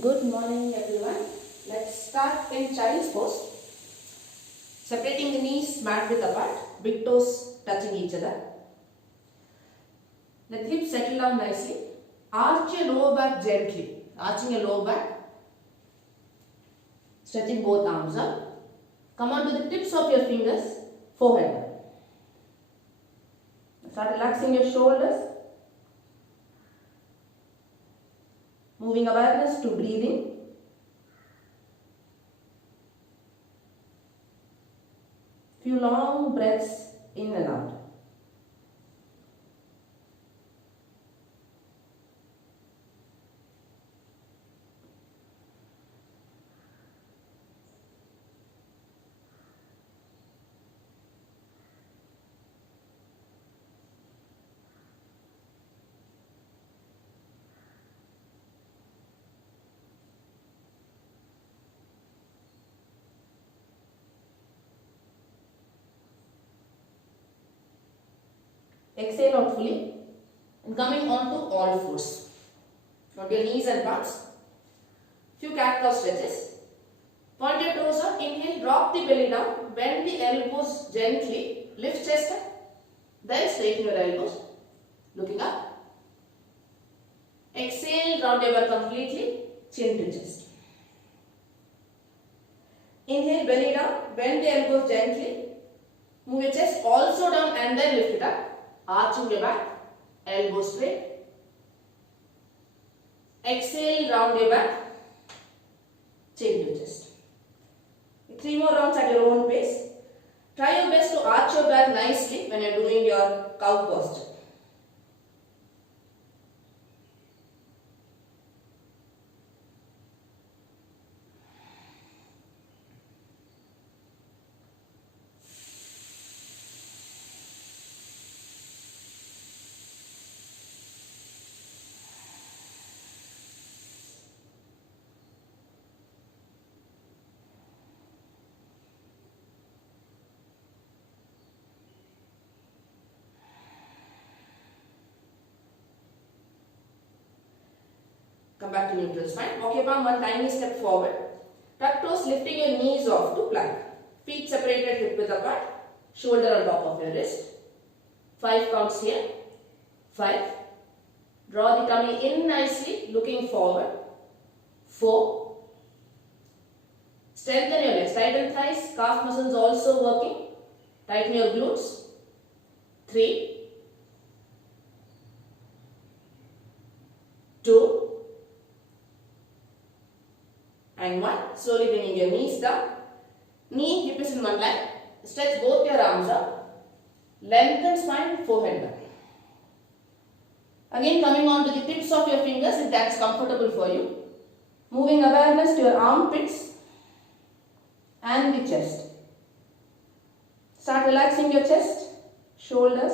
Good morning everyone. Let's start in child's pose. Separating the knees mat width apart, big toes touching each other. Let the hips settle down nicely. Arch your lower back gently. Arching your lower back. Stretching both arms up. Come on to the tips of your fingers, forehead. Start relaxing your shoulders. Moving awareness to breathing. Few long breaths in and out. Exhale out fully and coming on to all fours. On your knees and buttocks. Few cat-cow stretches. Point your toes up. Inhale, drop the belly down. Bend the elbows gently. Lift chest up. Then straighten your elbows. Looking up. Exhale, round your back completely. Chin to chest. Inhale, belly down. Bend the elbows gently. Move your chest also down and then lift it up. Arching your back, elbow straight. Exhale, round your back, chin to chest. 3 more rounds at your own pace. Try your best to arch your back nicely when you are doing your cow posture. Come back to neutral spine. Walk your palm one tiny step forward. Tuck toes, lifting your knees off to plank. Feet separated, hip width apart. Shoulder on top of your wrist. 5 counts here. 5. Draw the tummy in nicely, looking forward. 4. Strengthen your legs. Tighten thighs. Calf muscles also working. Tighten your glutes. 3. 2. And 1. Slowly bringing your knees down. Knee, hip is in one line. Stretch both your arms up. Lengthen spine, forehead back. Again coming on to the tips of your fingers if that's comfortable for you. Moving awareness to your armpits and the chest. Start relaxing your chest, shoulders.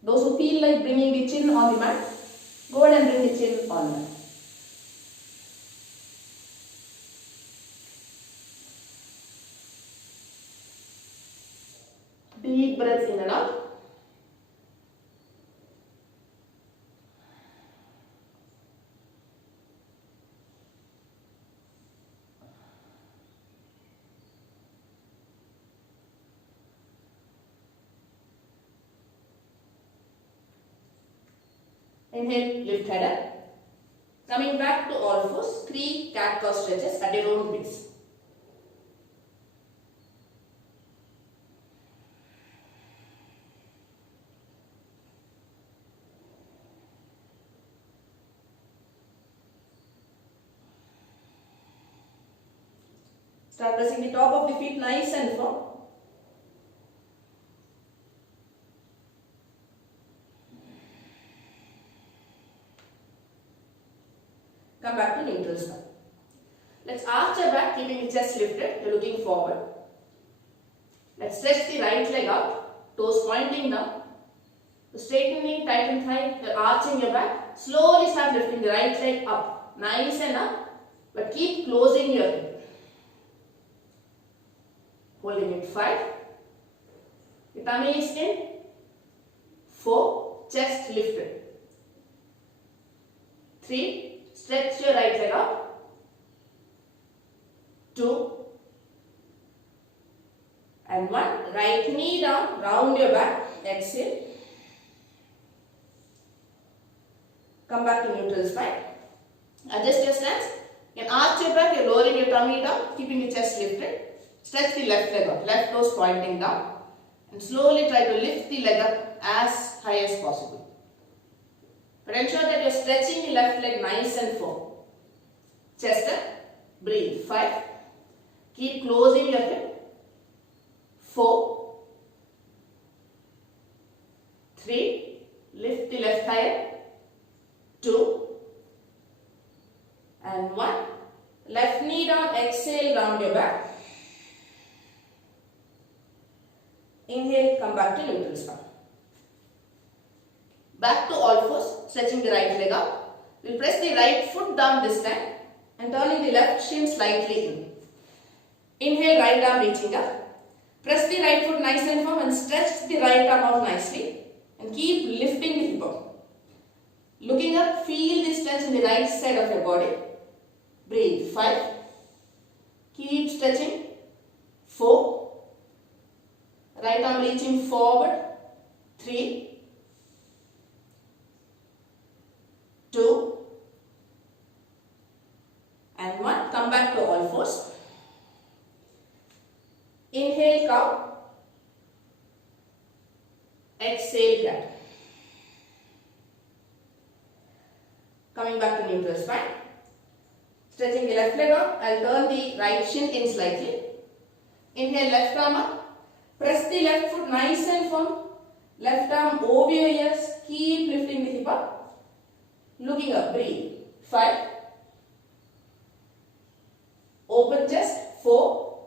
Those who feel like bringing the chin on the mat, go ahead and bring the chin on the mat. Deep breaths in and out. Inhale, lift head up. Coming back to all fours, 3 cat-cow stretches at your own pace. Start pressing the top of the feet nice and firm. Come back to neutral spine. Let's arch your back, keeping the chest lifted. You're looking forward. Let's stretch the right leg out, toes pointing down. Straightening, tighten thigh, you're arching your back. Slowly start lifting the right leg up, nice and up, but keep closing your hip. Holding it 5. Your tummy is in. 4. chest lifted. 3. Stretch your right leg out. 2. And 1. Right knee down, round your back. Exhale. Come back to neutral spine. Adjust your stance. You can arch your back, you're lowering your tummy down, keeping your chest lifted. Stretch the left leg up, left toes pointing down. And slowly try to lift the leg up as high as possible. But ensure that you're stretching the left leg nice and firm. Chest up, breathe. 5. Keep closing your hip. 4. 3. Lift the left thigh up. 2. And 1. Left knee down, exhale, round your back. Inhale, come back to neutral spine. Back to all fours, stretching the right leg up. We'll press the right foot down this time and turning the left shin slightly in. Inhale, right arm reaching up. Press the right foot nice and firm and stretch the right arm out nicely. And keep lifting the hip up. Looking up, feel the stretch in the right side of your body. Breathe. 5. Keep stretching. 4. Right arm reaching forward. 3. 2. And 1. Come back to all fours. Inhale, cow. Exhale, cat. Coming back to neutral spine. Stretching the left leg up, I'll turn the right shin in slightly. Inhale, left arm up. Press the left foot nice and firm. Left arm over your ears. Keep lifting the hip up. Looking up, breathe. 5. Open chest. 4.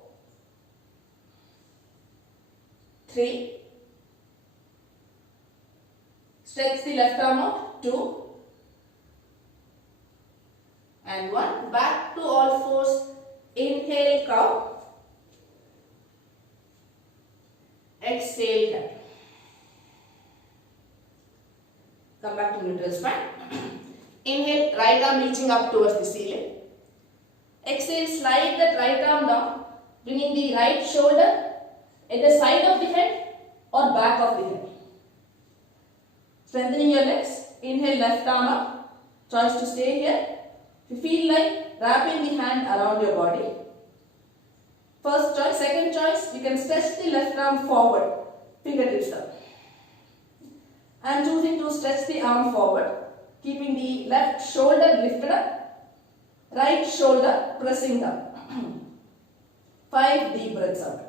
3. Stretch the left arm out. 2. And 1. Back to all fours. Inhale, cow. Exhale, cat. Come back to neutral spine. Inhale, right arm reaching up towards the ceiling. Exhale, slide that right arm down, bringing the right shoulder at the side of the head or back of the head. Strengthening your legs. Inhale, left arm up. Choice to stay here. If you feel like wrapping the hand around your body. First choice. Second choice, you can stretch the left arm forward. Fingertips up. I am choosing to stretch the arm forward, keeping the left shoulder lifted up, right shoulder pressing down. 5 deep breaths out.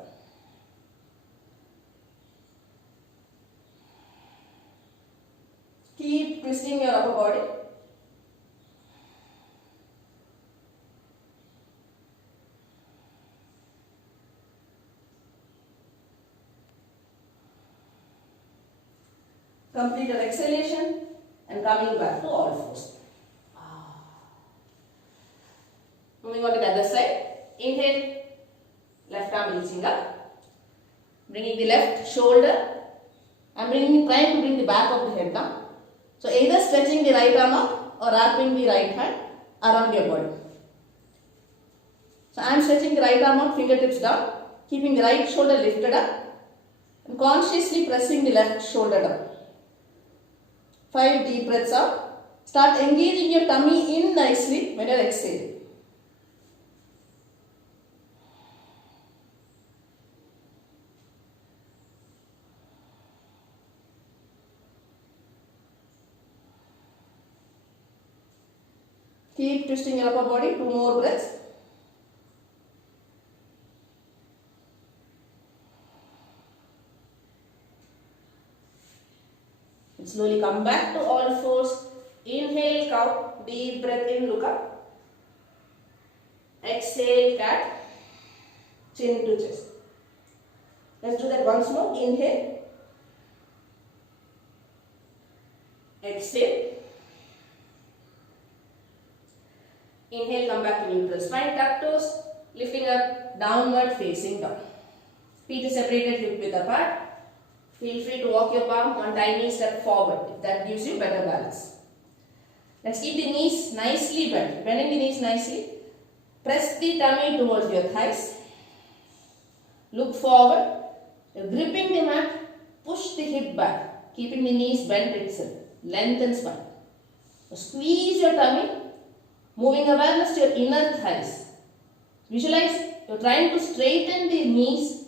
Keep twisting your upper body. Complete your exhalation and coming back to all fours. Moving on to the other side. Inhale, left arm reaching up. Bringing the left shoulder and trying to bring the back of the head down. So either stretching the right arm up or wrapping the right hand around your body. So I am stretching the right arm out, fingertips down, keeping the right shoulder lifted up and consciously pressing the left shoulder down. 5 deep breaths out. Start engaging your tummy in nicely when you are exhaling. Keep twisting your upper body. 2 more breaths. Slowly come back to all fours. Inhale, cow. Deep breath in, look up. Exhale, cat. Chin to chest. Let's do that once more. Inhale. Exhale. Inhale, come back to neutral spine. Tuck toes. Lifting up, downward facing down. Feet is separated, hip width apart. Feel free to walk your palm one tiny step forward if that gives you better balance. Let's keep the knees nicely bent. Bending the knees nicely. Press the tummy towards your thighs. Look forward. You're gripping the mat. Push the hip back, keeping the knees bent itself. Lengthen spine. Squeeze your tummy, moving awareness to your inner thighs. Visualize you're trying to straighten the knees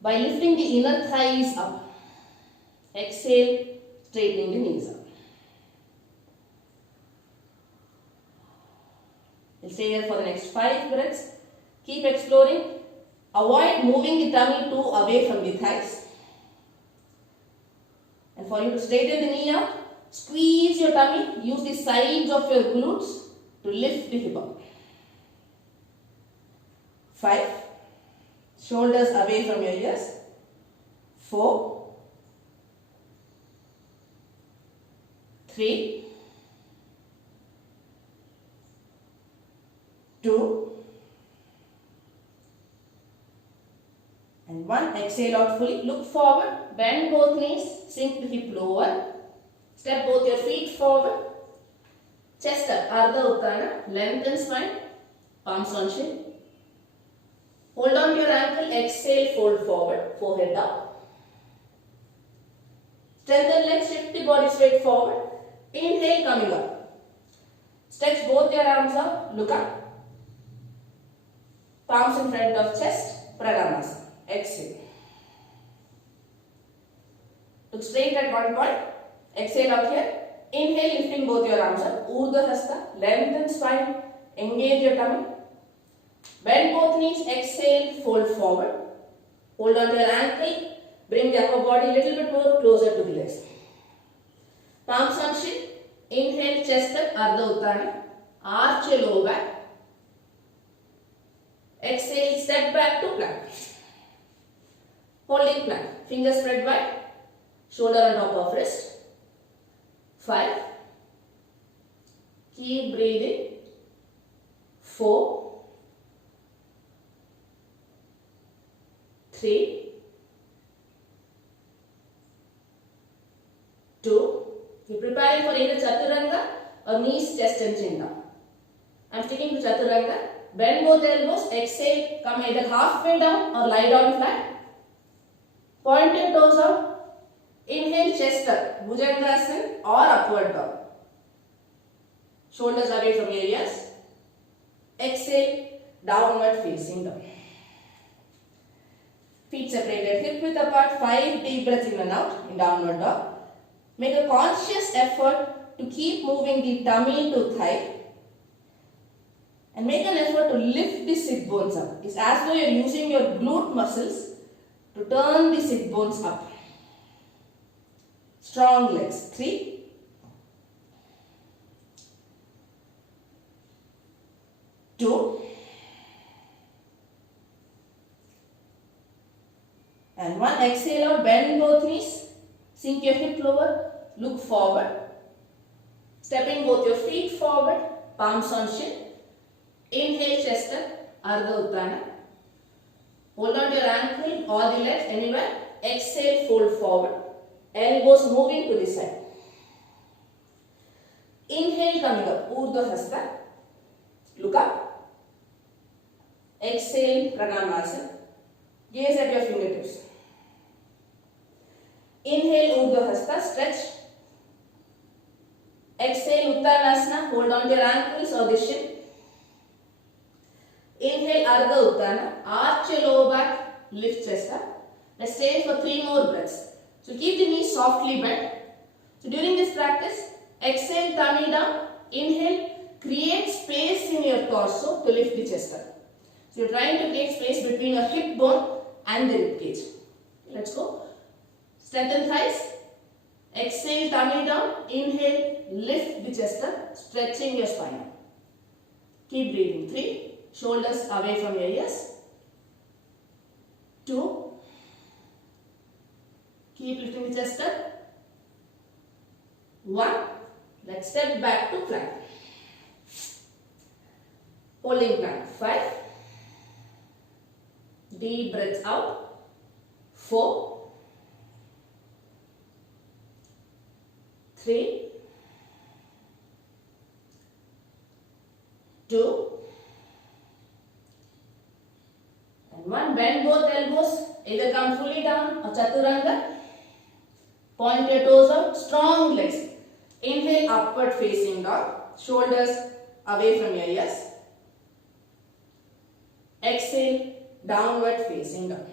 by lifting the inner thighs up. Exhale, straightening the knees up. We'll stay here for the next 5 breaths. Keep exploring. Avoid moving the tummy too away from the thighs. And for you to straighten the knee out, squeeze your tummy. Use the sides of your glutes to lift the hip up. 5. Shoulders away from your ears. 4. 3. 2. And 1. Exhale out fully. Look forward. Bend both knees. Sink the hip lower. Step both your feet forward. Chest up. Ardha Uttana. Lengthen spine. Palms on chin. Hold on to your ankle. Exhale. Fold forward. Forehead down. Strengthen legs. Shift the body straight forward. Inhale, coming up. Stretch both your arms out. Look up. Palms in front of chest. Pranamasa. Exhale. Look straight at one point. Exhale out here. Inhale, lifting both your arms up. Urdhva Hasta. Lengthen spine. Engage your tummy. Bend both knees. Exhale, fold forward. Hold on to your ankle. Bring the upper body a little bit more closer to the legs. Palms on chin. Inhale, chest up. Ardha Uttana. Arch your lower back. Exhale, step back to plank. Holding plank. Fingers spread wide. Shoulder on top of wrist. 5. Keep breathing. 4. 3. 2. You're preparing for either Chaturanga or knees, chest and chin down. I'm sticking to Chaturanga. Bend both elbows. Exhale. Come either halfway down or lie down flat. Point your toes out. Inhale, chest up. Bhujangasana or upward dog. Shoulders away from your ears. Exhale. Downward facing dog. Feet separated, hip width apart. 5 deep breaths in and out in downward dog. Make a conscious effort to keep moving the tummy to thigh. And make an effort to lift the sit bones up. It's as though you're using your glute muscles to turn the sit bones up. Strong legs. 3. 2. And 1. Exhale out. Bend both knees. Sink your hip lower. Look forward. Stepping both your feet forward. Palms on chin. Inhale, chest up. Ardha Uttana. Hold on to your ankle or the legs anywhere. Exhale, fold forward. Elbows moving to the side. Inhale, coming up. Urdhva Hasta. Look up. Exhale, Pranamasa. Gaze at your fingertips. Inhale, Urdhva Hasta. Stretch. Exhale, Uttanasana. Hold on to your ankles or the shin. Inhale, Ardha Uttana. Arch your lower back. Lift chest up. Let's stay for 3 more breaths. So keep the knees softly bent. So during this practice, exhale, tummy down. Inhale, create space in your torso to lift the chest up. So you're trying to create space between your hip bone and the rib cage. Let's go. Strengthen thighs. Exhale, tummy down. Inhale, lift the chest up, stretching your spine. Keep breathing. 3. Shoulders away from your ears. 2. Keep lifting the chest up. 1. Let's step back to plank. Holding plank. 5. Deep breath out. 4. 3, 2, and 1. Bend both elbows, either come fully down or chaturanga. Point your toes out, strong legs. Inhale, upward facing dog, shoulders away from your ears. Exhale, downward facing dog.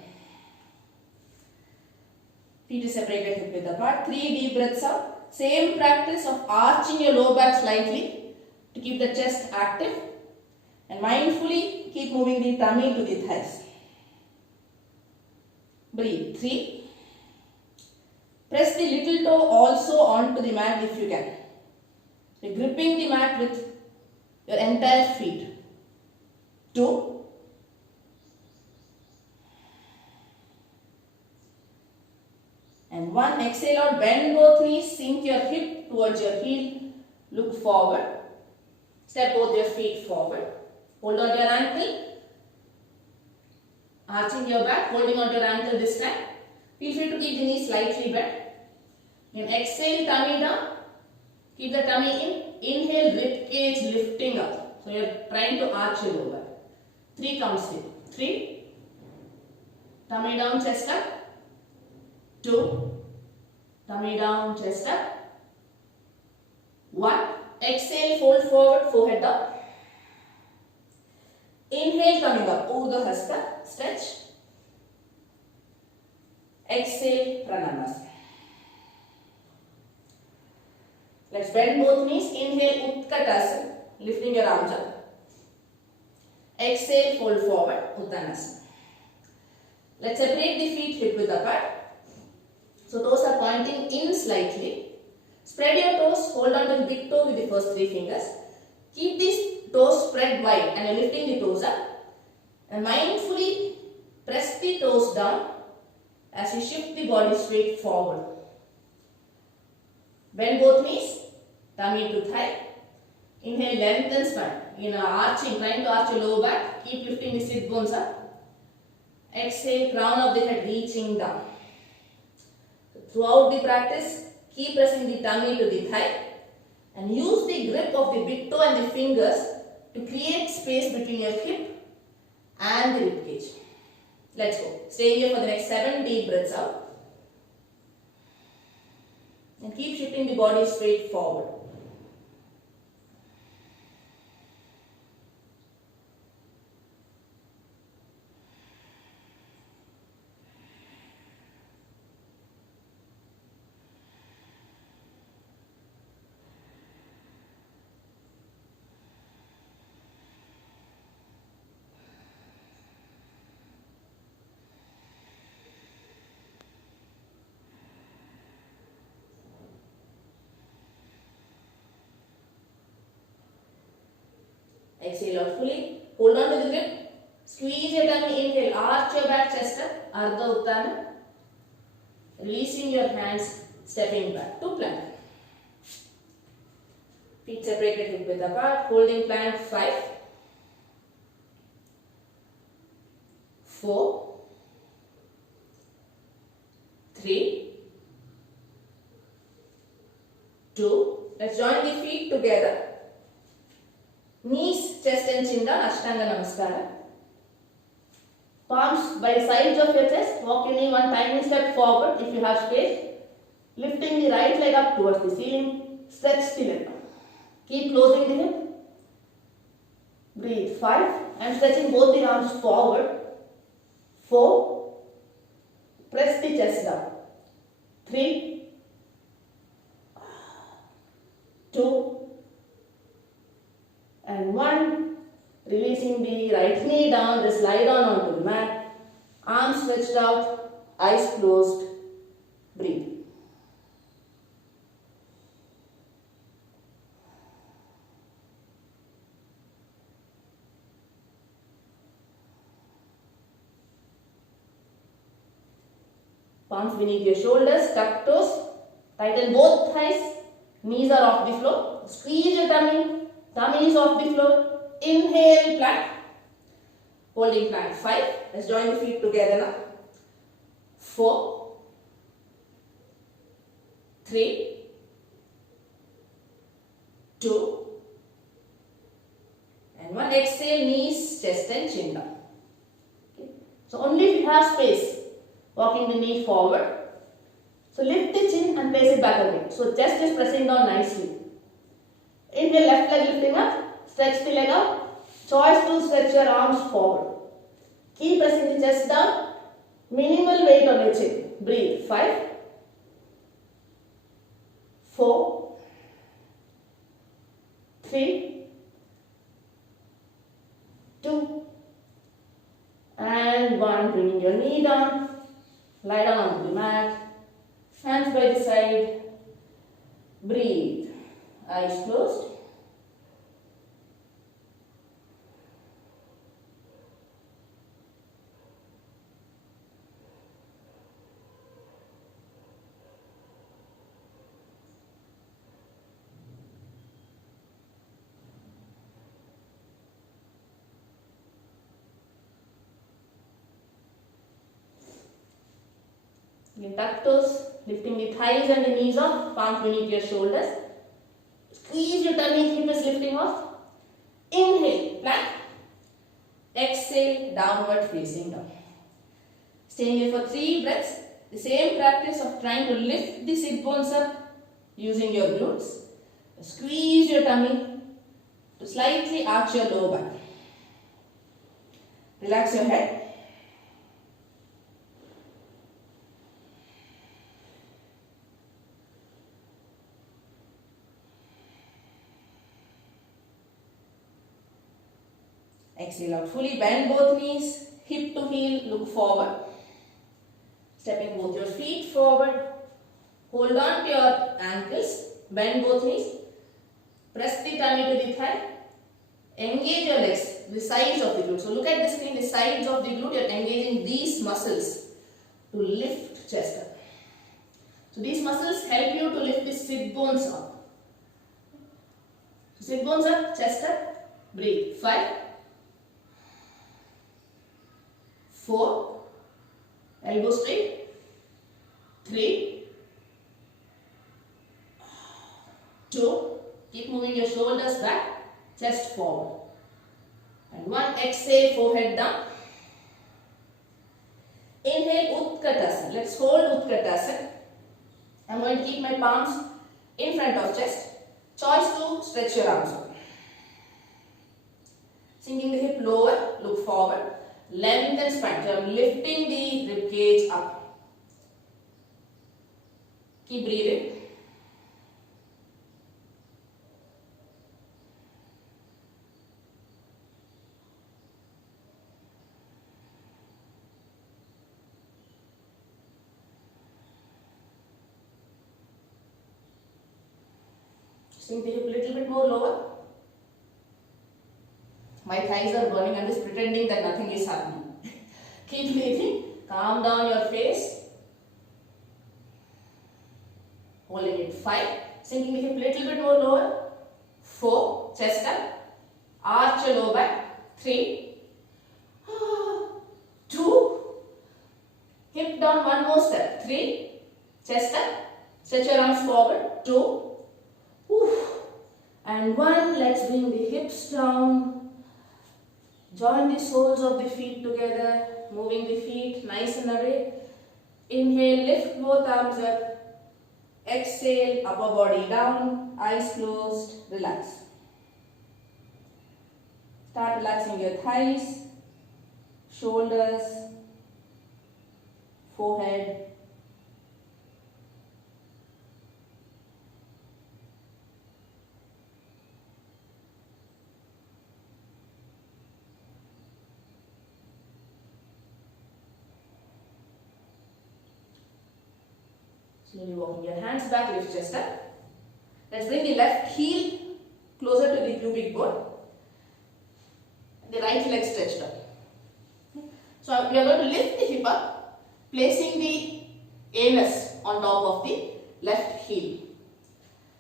Feet is separated, hip width apart. 3 deep breaths out. Same practice of arching your lower back slightly to keep the chest active. And mindfully keep moving the tummy to the thighs. Breathe. 3. Press the little toe also onto the mat if you can. So gripping the mat with your entire feet. 2. And 1. Exhale out, bend both knees, sink your hip towards your heel, look forward. Step both your feet forward. Hold on to your ankle. Arching your back, holding on to your ankle this time. Feel free to keep the knees slightly bent. Then exhale, tummy down. Keep the tummy in. Inhale, rib cage lifting up. So you are trying to arch your lower back. 3 counts here. 3. Tummy down, chest up. 2. Tummy down, chest up. 1. Exhale, fold forward, forehead down. Inhale, coming up, Urdhva Hasta, stretch. Exhale, Pranamasta. Let's bend both knees. Inhale, Utkatasana, lifting your arms up. Exhale, fold forward, Uttanasana. Let's separate the feet hip width apart. So toes are pointing in slightly. Spread your toes, hold on to the big toe with the first 3 fingers. Keep these toes spread wide and you're lifting the toes up. And mindfully press the toes down as you shift the body straight forward. Bend both knees, tummy to thigh. Inhale, lengthen spine. Arching, trying to arch your lower back. Keep lifting the sit bones up. Exhale, crown of the head reaching down. Throughout the practice, keep pressing the tummy to the thigh and use the grip of the big toe and the fingers to create space between your hip and the rib cage. Let's go. Stay here for the next 7 deep breaths out. And keep shifting the body straight forward. Exhale out fully. Hold on to the grip. Squeeze your tummy. Inhale. Arch your back, chest up. Ardha Uttana. Releasing your hands. Stepping back to plank. Feet separated, hip width apart. Holding plank. 5, 4, 3, 2. Let's join the feet together. Knees, chest and chin down, Ashtanga Namaskara. Palms by the sides of your chest. Walk your knee 1 tiny step forward if you have space. Lifting the right leg up towards the ceiling. Stretch the leg. Keep closing the hip. Breathe. 5. I'm stretching both the arms forward. 4. Press the chest down. 3, 2, and 1. Releasing the right knee down, just lie down onto the mat. Arms stretched out, eyes closed. Breathe. Palms beneath your shoulders, tuck toes. Tighten both thighs. Knees are off the floor. Squeeze your tummy. Tummy is off the floor. Inhale, plank. Holding plank. 5. Let's join the feet together now. 4, 3, 2, and 1. Exhale, knees, chest and chin down. Okay. So only if you have space, walking the knee forward. So lift the chin and place it back again. So chest is pressing down nicely. Inhale, left leg lifting up, stretch the leg out. Choice to stretch your arms forward. Keep pressing the chest down. Minimal weight on your chin. Breathe. 5, 4, 3, 2, and 1. Bringing your knee down. Lie down on the mat. Hands by the side. Breathe. Eyes closed. Again, tuck toes, lifting the thighs and the knees off, palms beneath your shoulders. Squeeze your tummy, hip is lifting off. Inhale, plank. Exhale, downward facing dog. Staying here for 3 breaths. The same practice of trying to lift the sit bones up using your glutes. Squeeze your tummy to slightly arch your lower back. Relax your head. Exhale out fully, bend both knees, hip to heel, look forward. Stepping both your feet forward. Hold on to your ankles, bend both knees. Press the tummy to the thigh. Engage your legs, the sides of the glute. So look at the screen, the sides of the glute, you are engaging these muscles to lift chest up. So these muscles help you to lift the sit bones up. So sit bones up, chest up, breathe. 5, 4, elbow straight, 3, 2, keep moving your shoulders back, chest forward, and 1. Exhale, forehead down. Inhale, Utkatasana. Let's hold Utkatasana. I'm going to keep my palms in front of chest. Choice to stretch your arms out. Sinking the hip lower, look forward. Lengthen spine. So I'm lifting the rib cage up. Keep breathing. Sink the hip a little bit more lower. My thighs are burning. I'm just pretending that nothing is happening. Keep breathing. Calm down your face. Holding it. 5. Sinking the hip a little bit more lower. 4. Chest up. Arch your lower back. 3. 2. Hip down one more step. 3. Chest up. Stretch your arms forward. 2. And 1. Let's bring the hips down. Join the soles of the feet together, moving the feet nice and away. Inhale, lift both arms up. Exhale, upper body down, eyes closed, relax. Start relaxing your thighs, shoulders, forehead. Slowly walking your hands back, lift chest up. Let's bring the left heel closer to the pubic bone. The right leg stretched up. So we are going to lift the hip up, placing the anus on top of the left heel.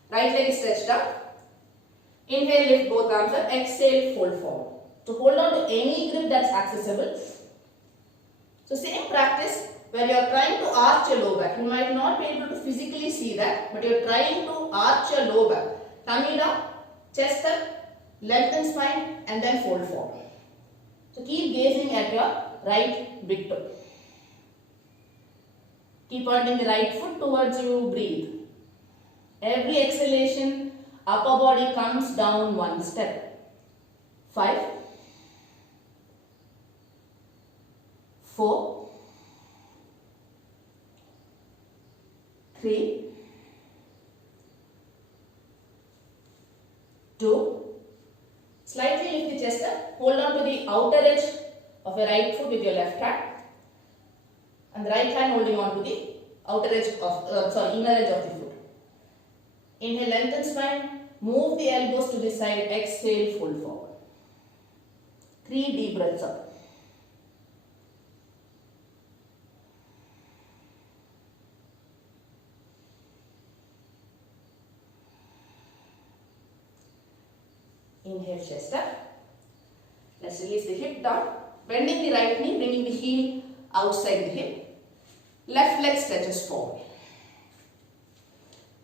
Right leg is stretched up. Inhale, lift both arms up. Exhale, fold forward. So hold on to any grip that's accessible. So same practice. Where you are trying to arch your lower back. You might not be able to physically see that, but you are trying to arch your lower back. Tummy down, chest up, lengthen spine and then fold forward. So keep gazing at your right big toe. Keep pointing the right foot towards you, breathe. Every exhalation, upper body comes down one step. 5, 4, 3, 2, slightly lift the chest up, hold on to the outer edge of your right foot with your left hand and the right hand holding on to the outer edge of, inner edge of the foot. Inhale, lengthen spine, move the elbows to the side, exhale, fold forward. 3 deep breaths up. Inhale, chest up. Let's release the hip down. Bending the right knee, bringing the heel outside the hip. Left leg stretches forward.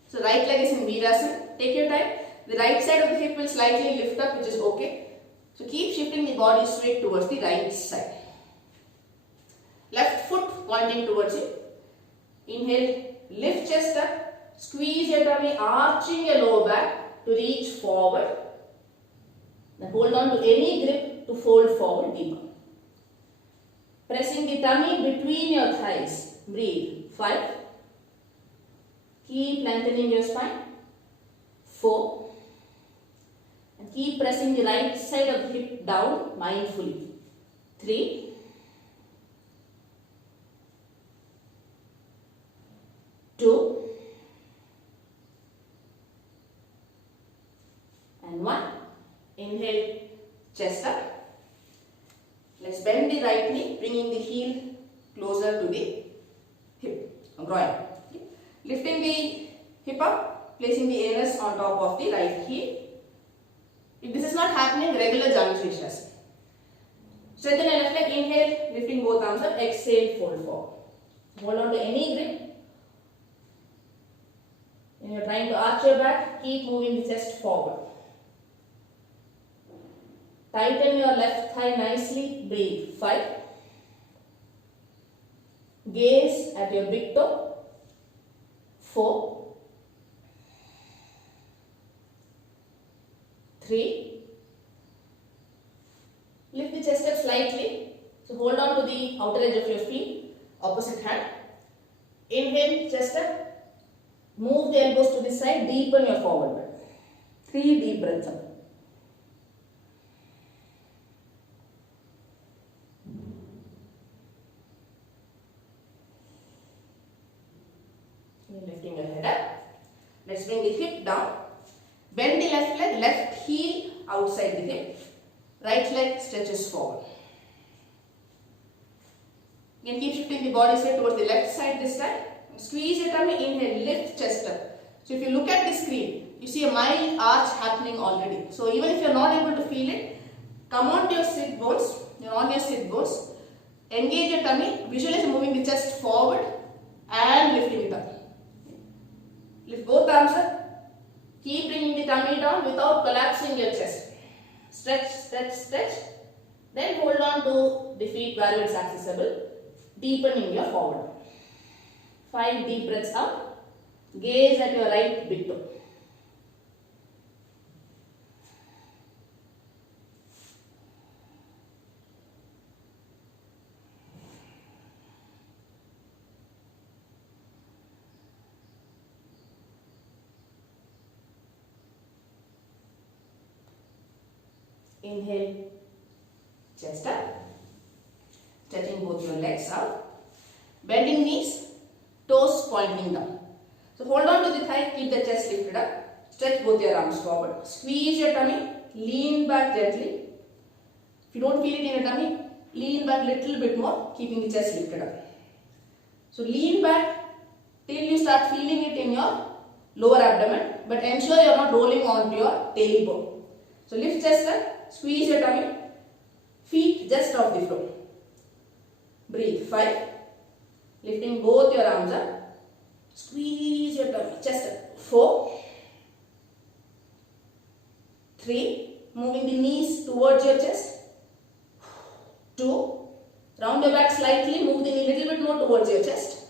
So right leg is in Virasana. Take your time. The right side of the hip will slightly lift up, which is okay. So keep shifting the body straight towards the right side. Left foot pointing towards you. Inhale, lift chest up. Squeeze your tummy, arching your lower back to reach forward. Then hold on to any grip to fold forward deeper. Pressing the tummy between your thighs. Breathe. 5. Keep lengthening your spine. 4. And keep pressing the right side of the hip down mindfully. 3. 2. And 1. Inhale, chest up. Let's bend the right knee, bringing the heel closer to the hip, groin. Okay. Lifting the hip up, placing the anus on top of the right heel. If this is not happening, regular Janu-Shirshasana. Strengthen your left leg, inhale, lifting both arms up, exhale, fold forward. Hold on to any grip. When you are trying to arch your back, keep moving the chest forward. Tighten your left thigh nicely, breathe. 5. Gaze at your big toe. 4. 3. Lift the chest up slightly. So hold on to the outer edge of your feet, opposite hand. Inhale, chest up. Move the elbows to the side, deepen your forward bend. 3 deep breaths up. Lifting your head up. Let's bring the hip down. Bend the left leg, left heel outside the hip. Right leg stretches forward. Again, keep shifting the body straight towards the left side this time. Squeeze your tummy, inhale, lift chest up. So if you look at the screen, you see a mild arch happening already. So even if you are not able to feel it, come on to your sit bones. You're on your sit bones. Engage your tummy. Visualize moving the chest forward and lifting it up. Lift both arms up. Keep bringing the tummy down without collapsing your chest. Stretch, stretch, stretch. Then hold on to the feet where it's accessible. Deepening your forward. 5 deep breaths out. Gaze at your right big toe. Inhale, chest up, stretching both your legs out, bending knees, toes pointing down. So hold on to the thigh, keep the chest lifted up, stretch both your arms forward, squeeze your tummy, lean back gently. If you don't feel it in your tummy, lean back little bit more, keeping the chest lifted up. So lean back till you start feeling it in your lower abdomen, but ensure you are not rolling onto your tailbone. So lift chest up. Squeeze your tummy, feet just off the floor. Breathe. 5. Lifting both your arms up. Squeeze your tummy, chest up. 4. 3. Moving the knees towards your chest. 2. Round your back slightly, move the knee a little bit more towards your chest.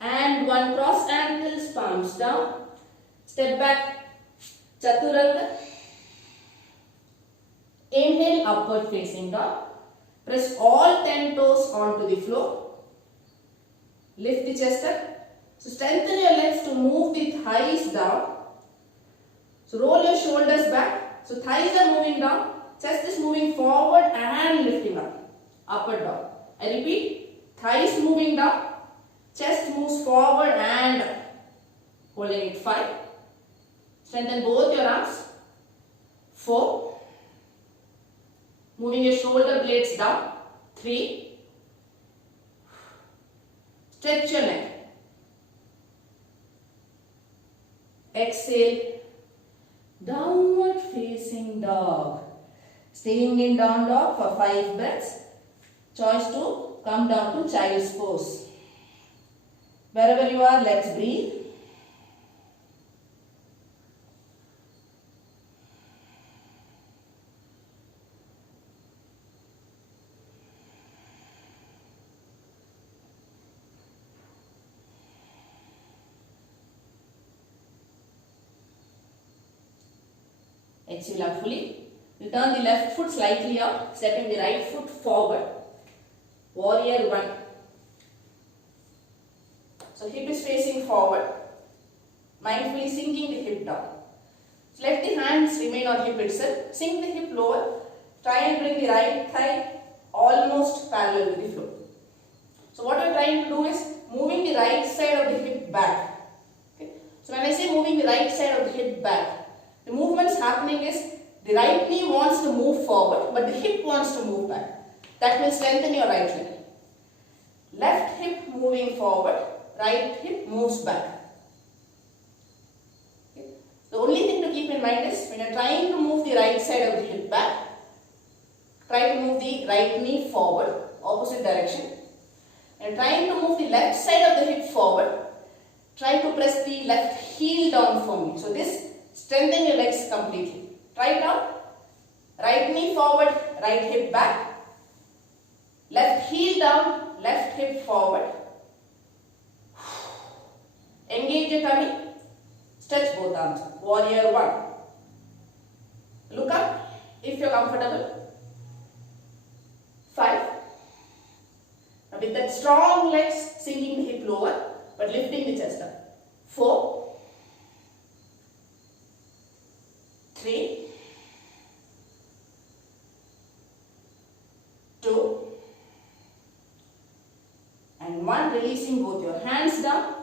And 1. Cross ankles, palms down. Step back, Chaturanga. Inhale, upward facing dog. Press all 10 toes onto the floor. Lift the chest up. So strengthen your legs to move the thighs down. So roll your shoulders back. So thighs are moving down. Chest is moving forward and lifting up. Upward dog. I repeat. Thighs moving down. Chest moves forward and up. Holding it 5. Strengthen both your arms. 4. Moving your shoulder blades down. 3. Stretch your neck. Exhale. Downward facing dog. Staying in down dog for 5 breaths. Choice to come down to child's pose. Wherever you are, let's breathe. Exhale out fully. Return the left foot slightly out, stepping the right foot forward. Warrior 1. So hip is facing forward. Mindfully sinking the hip down. So let the hands remain on hip itself. Sink the hip lower. Try and bring the right thigh almost parallel with the floor. So what we are trying to do is moving the right side of the hip back. Okay. So when I say moving the right side of the hip back, the movements happening is the right knee wants to move forward, but the hip wants to move back. That will strengthen your right leg. Left hip moving forward, right hip moves back. Okay. The only thing to keep in mind is when you are trying to move the right side of the hip back, try to move the right knee forward, opposite direction. And trying to move the left side of the hip forward, try to press the left heel down firmly. So this strengthen your legs completely. Try it out. Right knee forward, right hip back. Left heel down, left hip forward. Engage your tummy. Stretch both arms. Warrior 1. Look up if you are comfortable. 5. Now with that strong legs, sinking the hip lower but lifting the chest up. 4. 3. 2. And 1. Releasing both your hands down.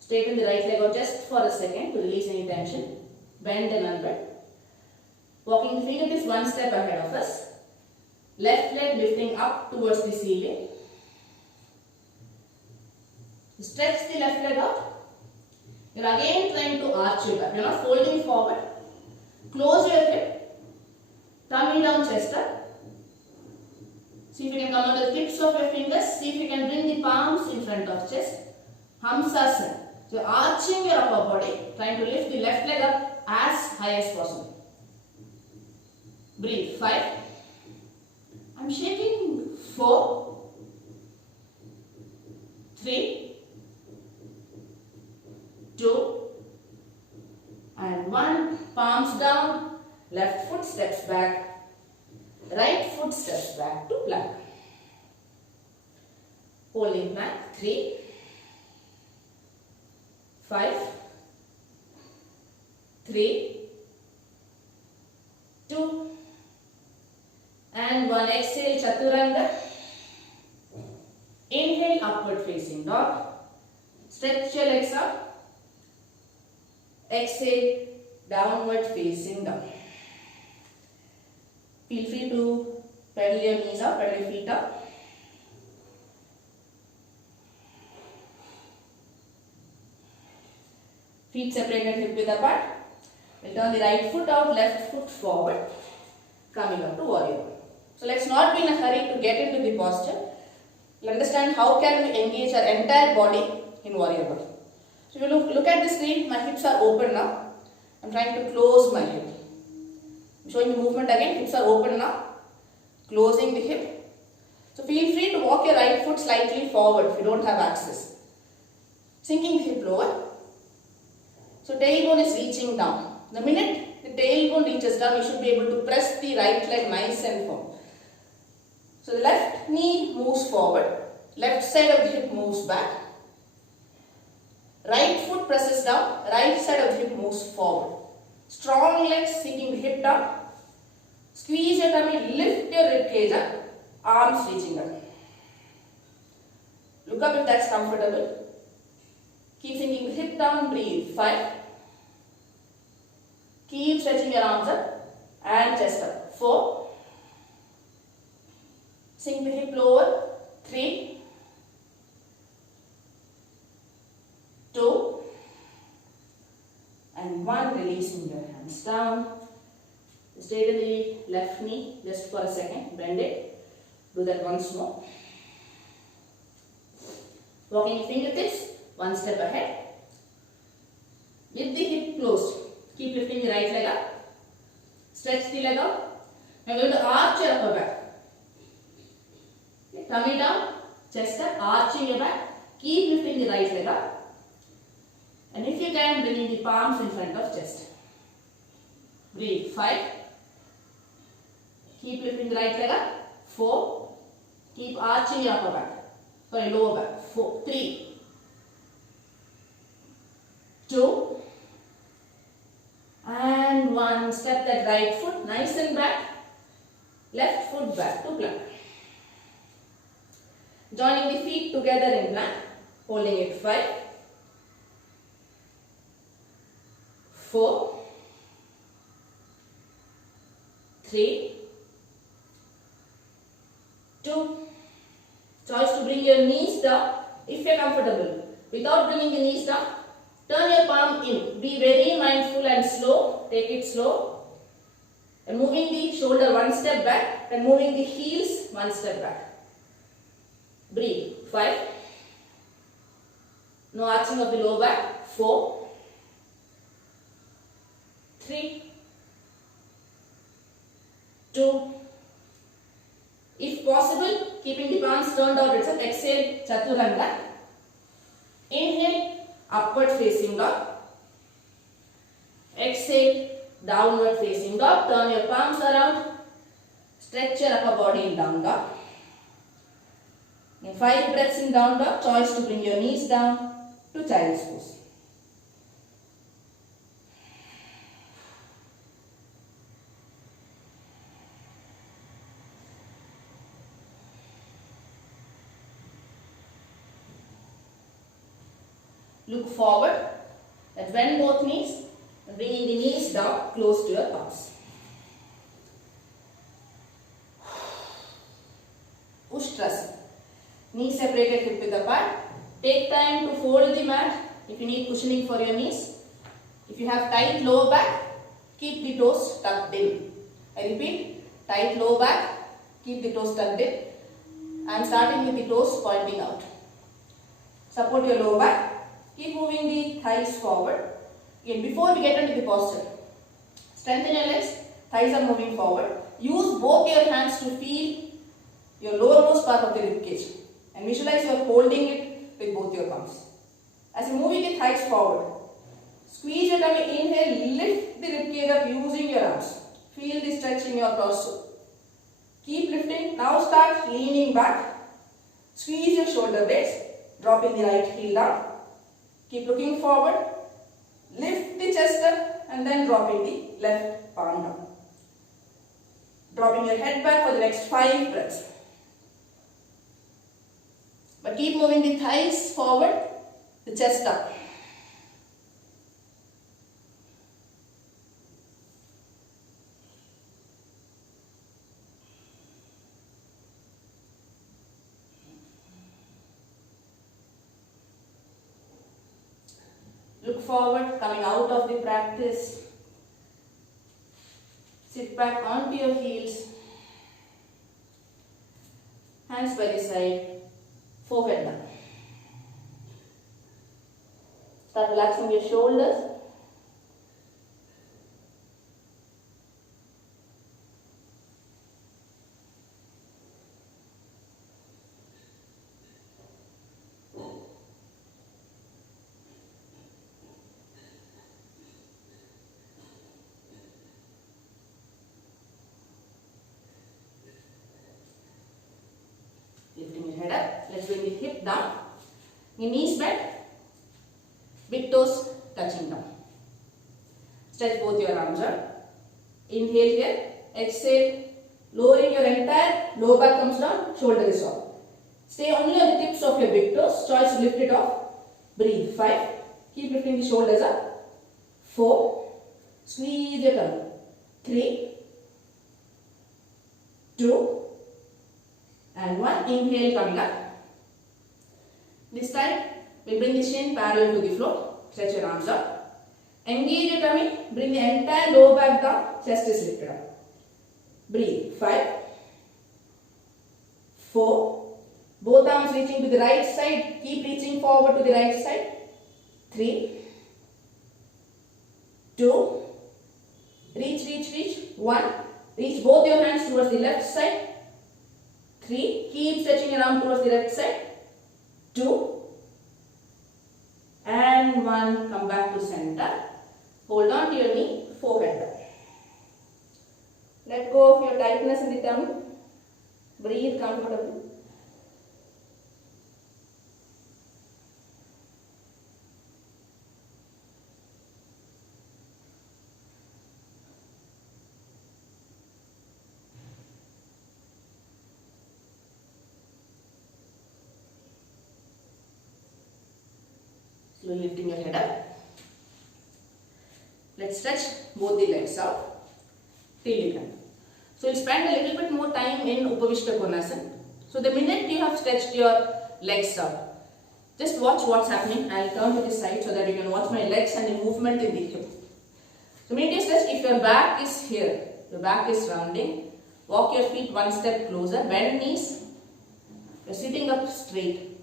Straighten the right leg out just for a second to release any tension. Bend and unbend. Walking the fingertips one step ahead of us. Left leg lifting up towards the ceiling. Stretch the left leg out. You are again trying to arch your back. You are not folding forward. Close your hip. Tummy down, chest up. See if you can come on the tips of your fingers. See if you can bring the palms in front of chest. Hamsasana. So arching your upper body. Trying to lift the left leg up as high as possible. Breathe. 5. I'm shaking. 4. 3. 2. And 1. Palms down. Left foot steps back. Right foot steps back to plank. Holding plank. 3. 5. 3. 2. And 1. Exhale, Chaturanga. Inhale, upward facing dog. Stretch your legs up. Exhale, downward facing dog. Feel free to pedal your knees up, pedal your feet up. Feet separated hip width apart. We'll turn the right foot out, left foot forward. Coming up to warrior. So let's not be in a hurry to get into the posture. You'll understand how can we engage our entire body in warrior one. So if you look at the screen, my hips are open now. I'm trying to close my hip. I'm showing the movement again. Hips are open now. Closing the hip. So feel free to walk your right foot slightly forward if you don't have access. Sinking the hip lower. So tailbone is reaching down. The minute the tailbone reaches down, you should be able to press the right leg nice and firm. So the left knee moves forward. Left side of the hip moves back. Right foot presses down. Right side of the hip moves forward. Strong legs sinking the hip down. Squeeze your tummy, lift your rib cage up. Arms reaching up. Look up if that's comfortable. Keep sinking the hip down, breathe. 5. Keep stretching your arms up and chest up. 4. Sink the hip lower. 3. 2. And 1. Releasing your hands down. Stay to the left knee just for a second. Bend it. Do that once more. Walking fingertips. One step ahead. With the hip closed. Keep lifting the right leg up. Stretch the leg out. Now you're going to arch your upper back. Okay, tummy down. Chest up. Arching your back. Keep lifting the right leg up. And if you can, bringing the palms in front of chest. Breathe. 5. Keep lifting the right leg up. 4. Keep arching your upper back. Sorry, lower back. 4. 3. 2. And 1. Step that right foot nice and back. Left foot back to plank. Joining the feet together in plank. Holding it. 5. 4. 3. 2. Choice to bring your knees down if you are comfortable. Without bringing the knees down, turn your palm in. Be very mindful and slow. Take it slow. And moving the shoulder one step back and moving the heels one step back. Breathe. 5. No arching of the lower back. 4. 3. 2. If possible, keeping the palms turned out itself, exhale Chaturanga. Inhale, upward facing dog. Exhale, downward facing dog. Turn your palms around. Stretch your upper body in down dog. In 5 breaths in down dog, choice to bring your knees down to child's pose. Look forward and bend both knees and bringing the knees down close to your palms. Ushtrasana. Knees separated, hip width apart. Take time to fold the mat if you need cushioning for your knees. If you have tight lower back, keep the toes tucked in. I repeat, tight lower back, keep the toes tucked in. I am starting with the toes pointing out. Support your lower back. Keep moving the thighs forward. Again, before we get into the posture, strengthen your legs, thighs are moving forward. Use both your hands to feel your lowermost part of the rib cage and visualize you are holding it with both your palms. As you move the thighs forward, squeeze your tummy, inhale, lift the rib cage up using your arms. Feel the stretch in your torso. Keep lifting. Now start leaning back. Squeeze your shoulder blades, dropping the right heel down. Keep looking forward, lift the chest up and then dropping the left palm down. Dropping your head back for the next 5 breaths. But keep moving the thighs forward, the chest up. Look forward, coming out of the practice. Sit back onto your heels. Hands by the side, forehead down. Start relaxing your shoulders. Your knees bent, big toes touching down. Stretch both your arms out. Inhale here, exhale, lowering your entire lower back comes down, shoulder is up. Stay only on the tips of your big toes. Choice to lift it off. Breathe. 5. Keep lifting the shoulders up. 4. Squeeze your tummy. 3, 2, and 1. Inhale, coming up. This time, we'll bring the shin parallel to the floor. Stretch your arms up. Engage your tummy. Bring the entire lower back down. Chest is lifted up. Breathe. 5, 4. Both arms reaching to the right side. Keep reaching forward to the right side. 3, 2. Reach. 1. Reach both your hands towards the left side. 3. Keep stretching your arm towards the left side. 2. And 1. Come back to center. Hold on to your knee. Forehead down. Let go of your tightness in the tummy. Breathe comfortably. Slowly lifting your head up. Let's stretch both the legs out till you can. So we'll spend a little bit more time in Upavishta Konasana. So the minute you have stretched your legs out, just watch what's happening. I'll turn to this side so that you can watch my legs and the movement in the hip. So immediately you stretch. If your back is here, your back is rounding, walk your feet one step closer, bend knees, you're sitting up straight.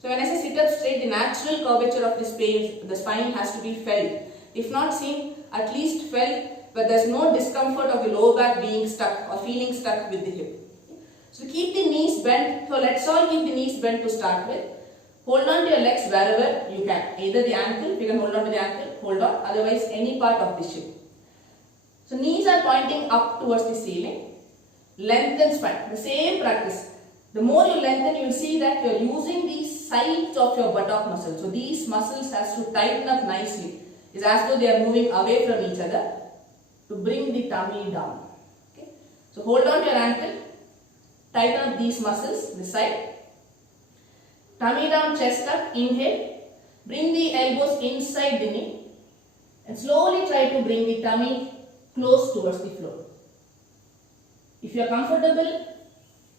So when I say sit up straight, the natural curvature of the spine has to be felt. If not seen, at least felt, but there's no discomfort of the lower back being stuck or feeling stuck with the hip. So keep the knees bent. So let's all keep the knees bent to start with. Hold on to your legs wherever you can. Either the ankle, you can hold on to the ankle, hold on. Otherwise, any part of the hip. So knees are pointing up towards the ceiling. Lengthen spine. The same practice. The more you lengthen, you will see that you are using the sides of your buttock muscles. So these muscles has to tighten up nicely. It's as though they are moving away from each other to bring the tummy down. Okay. So hold on to your ankle. Tighten up these muscles, this side. Tummy down, chest up. Inhale. Bring the elbows inside the knee. And slowly try to bring the tummy close towards the floor. If you are comfortable,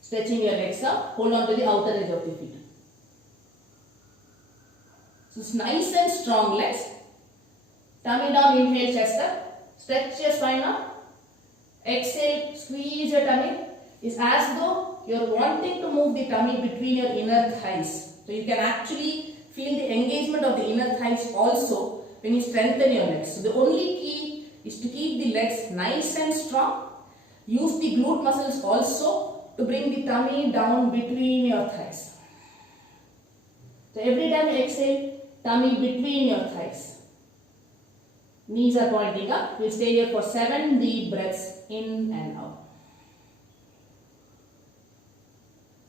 stretching your legs up, hold on to the outer edge of the feet. So it's nice and strong legs. Tummy down, inhale, chest up. Stretch your spine up. Exhale, squeeze your tummy. It's as though you're wanting to move the tummy between your inner thighs. So you can actually feel the engagement of the inner thighs also when you strengthen your legs. So the only key is to keep the legs nice and strong. Use the glute muscles also to bring the tummy down between your thighs. So every time you exhale, tummy between your thighs. Knees are pointing up. We'll stay here for 7 deep breaths in and out.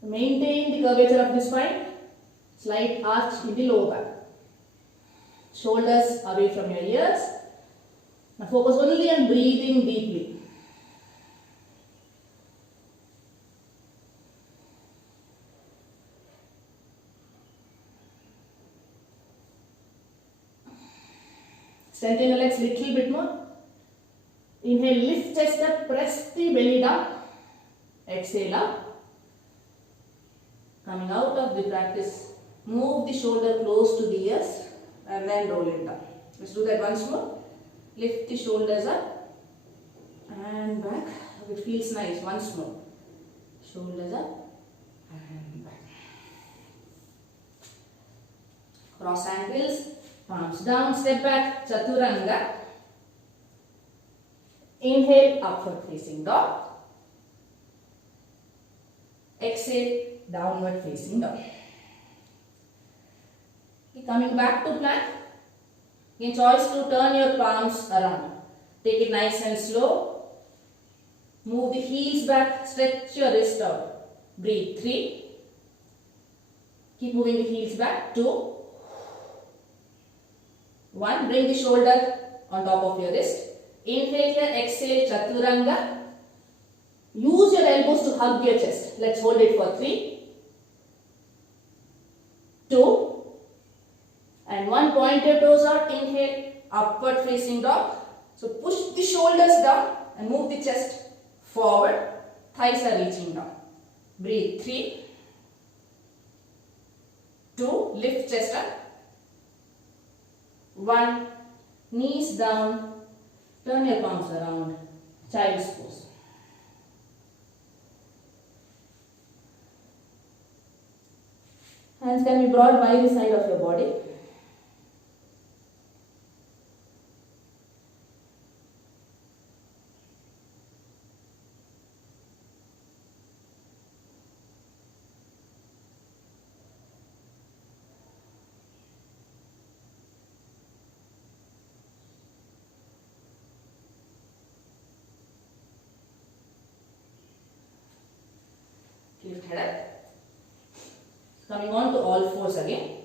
Maintain the curvature of the spine. Slight arch in the lower back. Shoulders away from your ears. Now focus only on breathing deeply. Strengthen your legs little bit more. Inhale, lift chest up, press the belly down. Exhale up. Coming out of the practice, move the shoulder close to the ears and then roll it down. Let's do that once more. Lift the shoulders up and back. It feels nice. Once more. Shoulders up and back. Cross ankles. Palms down, step back, Chaturanga. Inhale, upward facing dog. Exhale, downward facing dog. Okay, coming back to plank. Again, choice to turn your palms around. Take it nice and slow. Move the heels back, stretch your wrist out. Breathe. 3. Keep moving the heels back. 2, 1. Bring the shoulder on top of your wrist. Inhale here, exhale, Chaturanga. Use your elbows to hug your chest. Let's hold it for 3, 2, and 1. Point your toes out. Inhale, upward facing dog. So push the shoulders down and move the chest forward. Thighs are reaching down. Breathe. 3, 2, lift chest up. 1, knees down, turn your palms around, child's pose. Hands can be brought by the side of your body. Lift head up. Coming on to all fours again.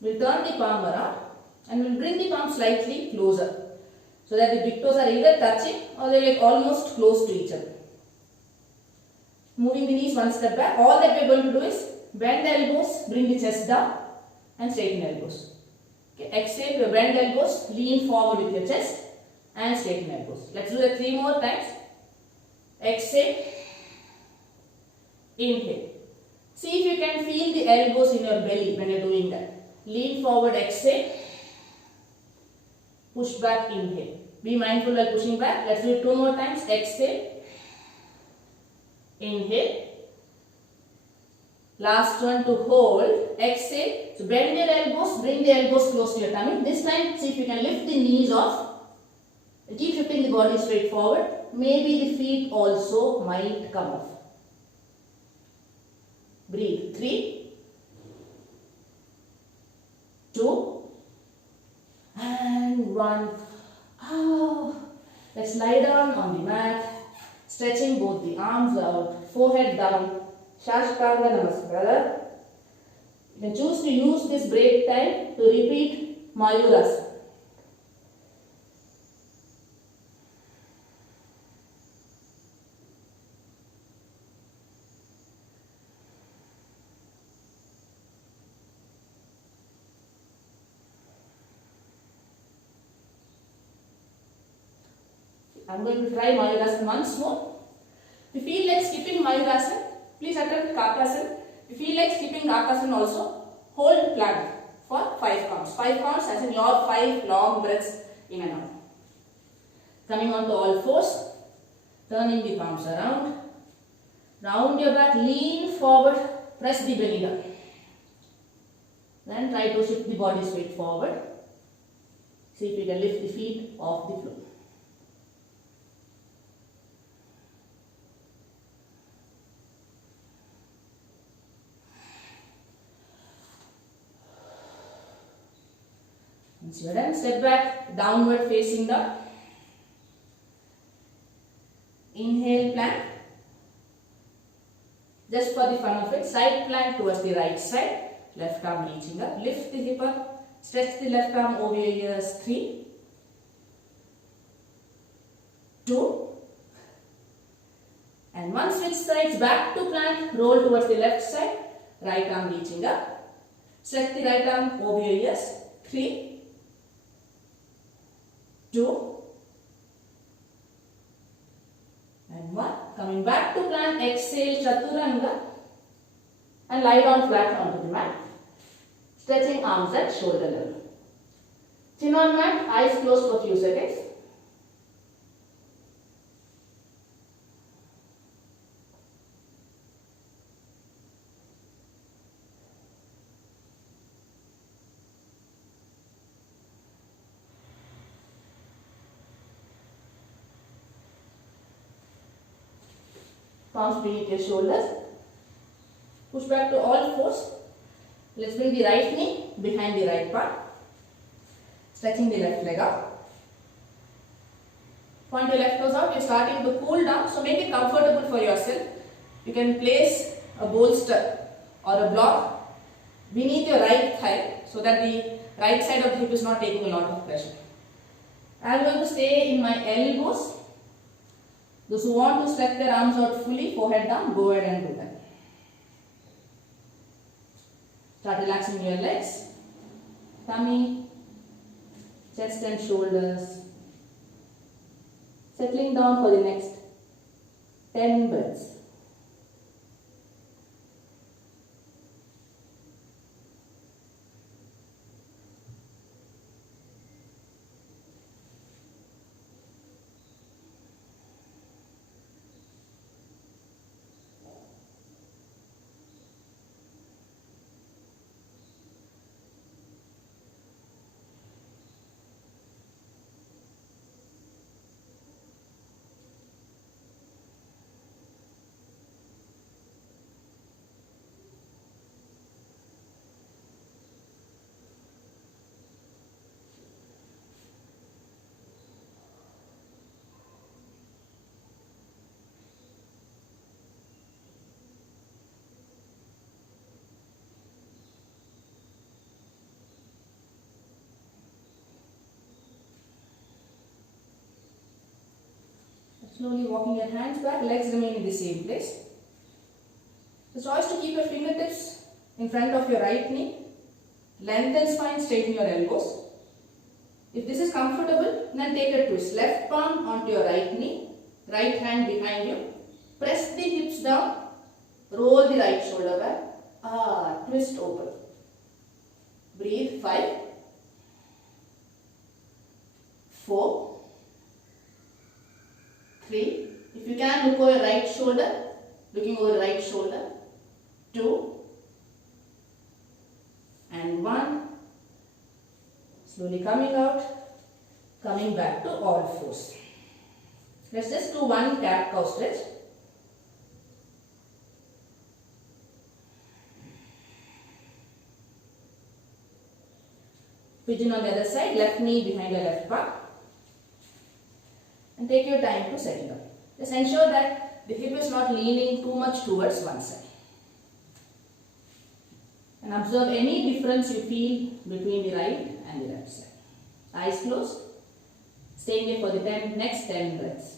We'll turn the palm around and we'll bring the palm slightly closer so that the big toes are either touching or they're like almost close to each other. Moving the knees one step back. All that we're going to do is bend the elbows, bring the chest down and straighten elbows. Okay, exhale, you bend elbows, lean forward with your chest and straighten elbows. Let's do that 3 more times. Exhale. Inhale. See if you can feel the elbows in your belly when you're doing that. Lean forward, exhale. Push back, inhale. Be mindful while pushing back. Let's do it 2 more times. Exhale. Inhale. Last one to hold. Exhale. So bend your elbows, bring the elbows close to your tummy. This time, see if you can lift the knees off. Keep shifting the body straight forward. Maybe the feet also might come off. Breathe. 3, 2, and 1. Let's lie down on the mat, stretching both the arms out, forehead down, Shashtanga Namaskara. You can choose to use this break time to repeat Mayurasana. I'm going to try Mayurasana once more. If you feel like skipping Mayurasana, please attempt Kakasana. If you feel like skipping Kakasana also, hold plank for 5 counts. 5 counts as in your 5 long breaths in and out. Coming on to all fours, turning the palms around. Round your back, lean forward, press the belly down. Then try to shift the body straight forward. See if you can lift the feet off the floor. Once you are done, step back, downward facing dog. Inhale, plank. Just for the fun of it, side plank towards the right side. Left arm reaching up. Lift the hip up. Stretch the left arm over your ears. 3, 2, and 1. Switch sides, back to plank. Roll towards the left side. Right arm reaching up. Stretch the right arm over your ears. 3, 2, and 1. Coming back to plank, exhale, Chaturanga, and lie down flat onto the mat. Stretching arms at shoulder level. Chin on mat, eyes closed for a few seconds. Palms beneath your shoulders. Push back to all fours. Let's bring the right knee behind the right palm. Stretching the left leg out. Point your left toes out. You're starting to cool down. So make it comfortable for yourself. You can place a bolster or a block beneath your right thigh so that the right side of the hip is not taking a lot of pressure. I am going to stay in my elbows. Those who want to stretch their arms out fully, forehead down, go ahead and do that. Start relaxing your legs, tummy, chest and shoulders. Settling down for the next 10 breaths. Slowly walking your hands back, legs remain in the same place. The choice to keep your fingertips in front of your right knee. Lengthen spine, straighten your elbows. If this is comfortable, then take a twist. Left palm onto your right knee, right hand behind you. Press the hips down, roll the right shoulder back. Twist open. Breathe. 5, 4, 3. If you can, look over your right shoulder. Looking over the right shoulder. 2 and 1. Slowly coming out, coming back to all fours. Let's just do one cat cow stretch. Pigeon on the other side, left knee behind your left palm. And take your time to settle down. Just ensure that the hip is not leaning too much towards one side. And observe any difference you feel between the right and the left side. Eyes closed. Staying here for the next 10 breaths.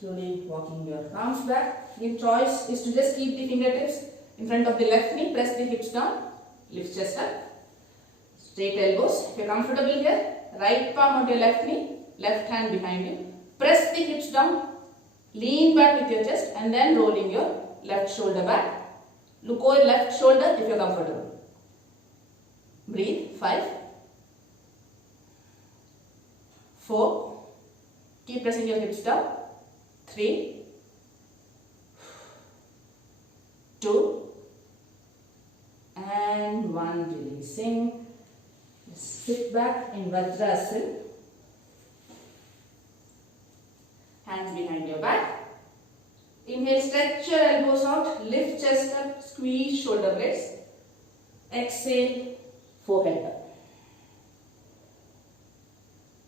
Slowly walking your arms back. Your choice is to just keep the fingertips in front of the left knee. Press the hips down. Lift chest up. Straight elbows. If you are comfortable here, right palm onto your left knee. Left hand behind you. Press the hips down. Lean back with your chest and then rolling your left shoulder back. Look over left shoulder if you are comfortable. Breathe. 5, 4. Keep pressing your hips down. 3, 2 and 1. Releasing. Sit back in Vajrasana. Hands behind your back. Inhale, stretch your elbows out. Lift chest up. Squeeze shoulder blades. Exhale, forehead up.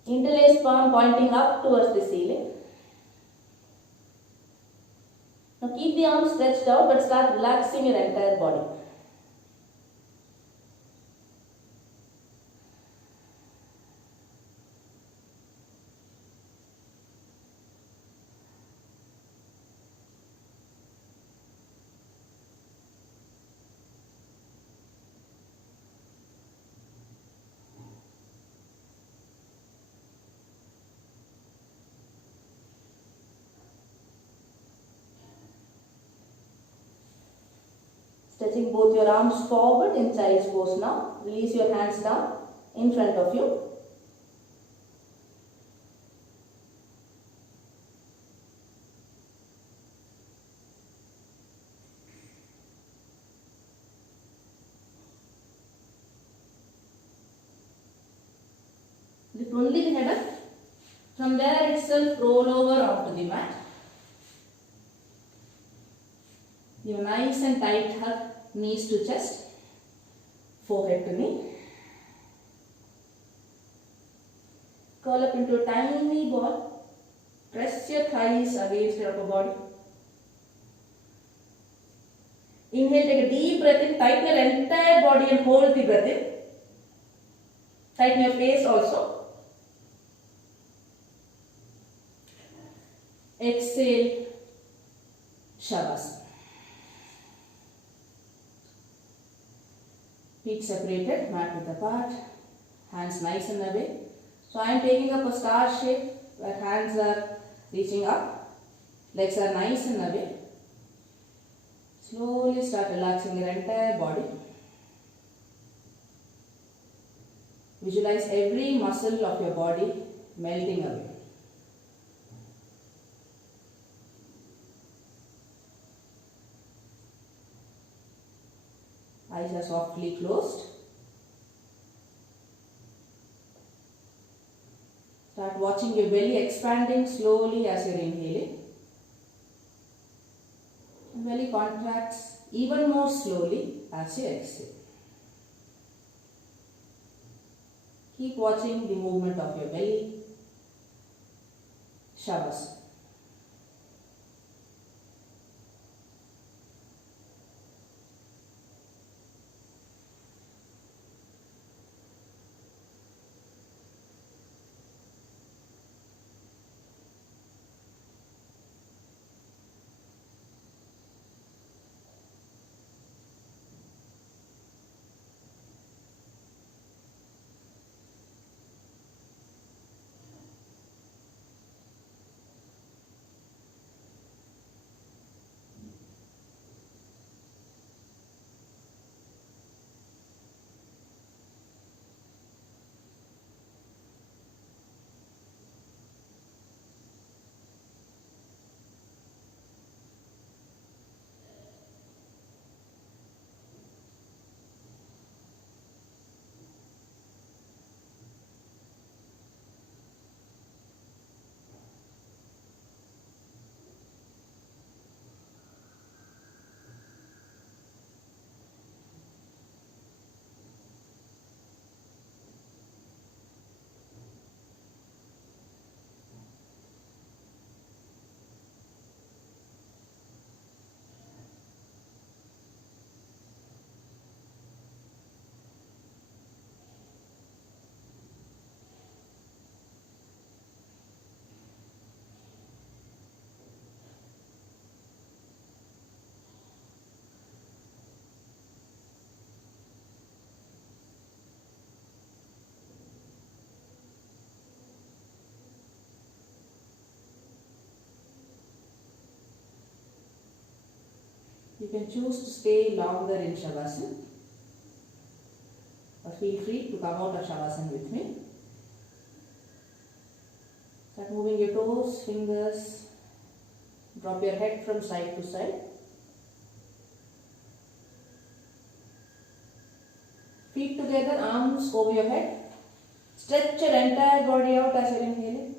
Interlace palm pointing up towards the ceiling. Now keep the arms stretched out but start relaxing your entire body. Stretching both your arms forward in child's pose now. Release your hands down in front of you. Lift only the head up. From there itself roll over onto the mat. Give a nice and tight hug, knees to chest, forehead to knee. Curl up into a tiny ball. Press your thighs against your upper body. Inhale, take a deep breath in, tighten your entire body and hold the breath in. Tighten your face also. Exhale, Shavasana. Feet separated, mat width apart, hands nice and away. So I am taking up a star shape where hands are reaching up, legs are nice and away. Slowly start relaxing your entire body. Visualize every muscle of your body melting away. Eyes are softly closed. Start watching your belly expanding slowly as you are inhaling. And belly contracts even more slowly as you exhale. Keep watching the movement of your belly. Shavasana. You can choose to stay longer in Shavasana, or feel free to come out of Shavasana with me. Start moving your toes, fingers, drop your head from side to side. Feet together, arms over your head. Stretch your entire body out as you are inhaling.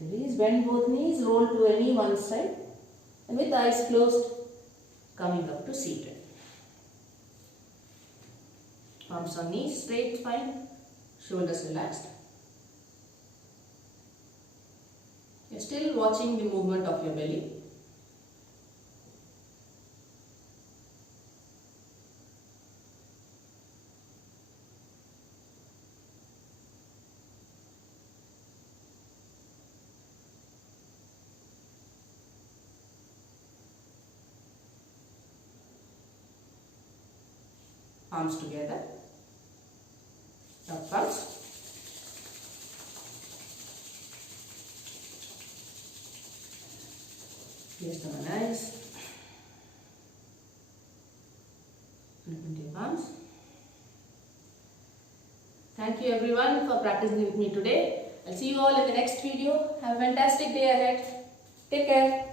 Release, bend both knees, roll to any one side, and with eyes closed, coming up to seated. Palms on knees, straight spine, shoulders relaxed. You are still watching the movement of your belly. Arms together, up comes. Place down the eyes. Open your palms. Thank you everyone for practicing with me today. I'll see you all in the next video. Have a fantastic day ahead. Take care.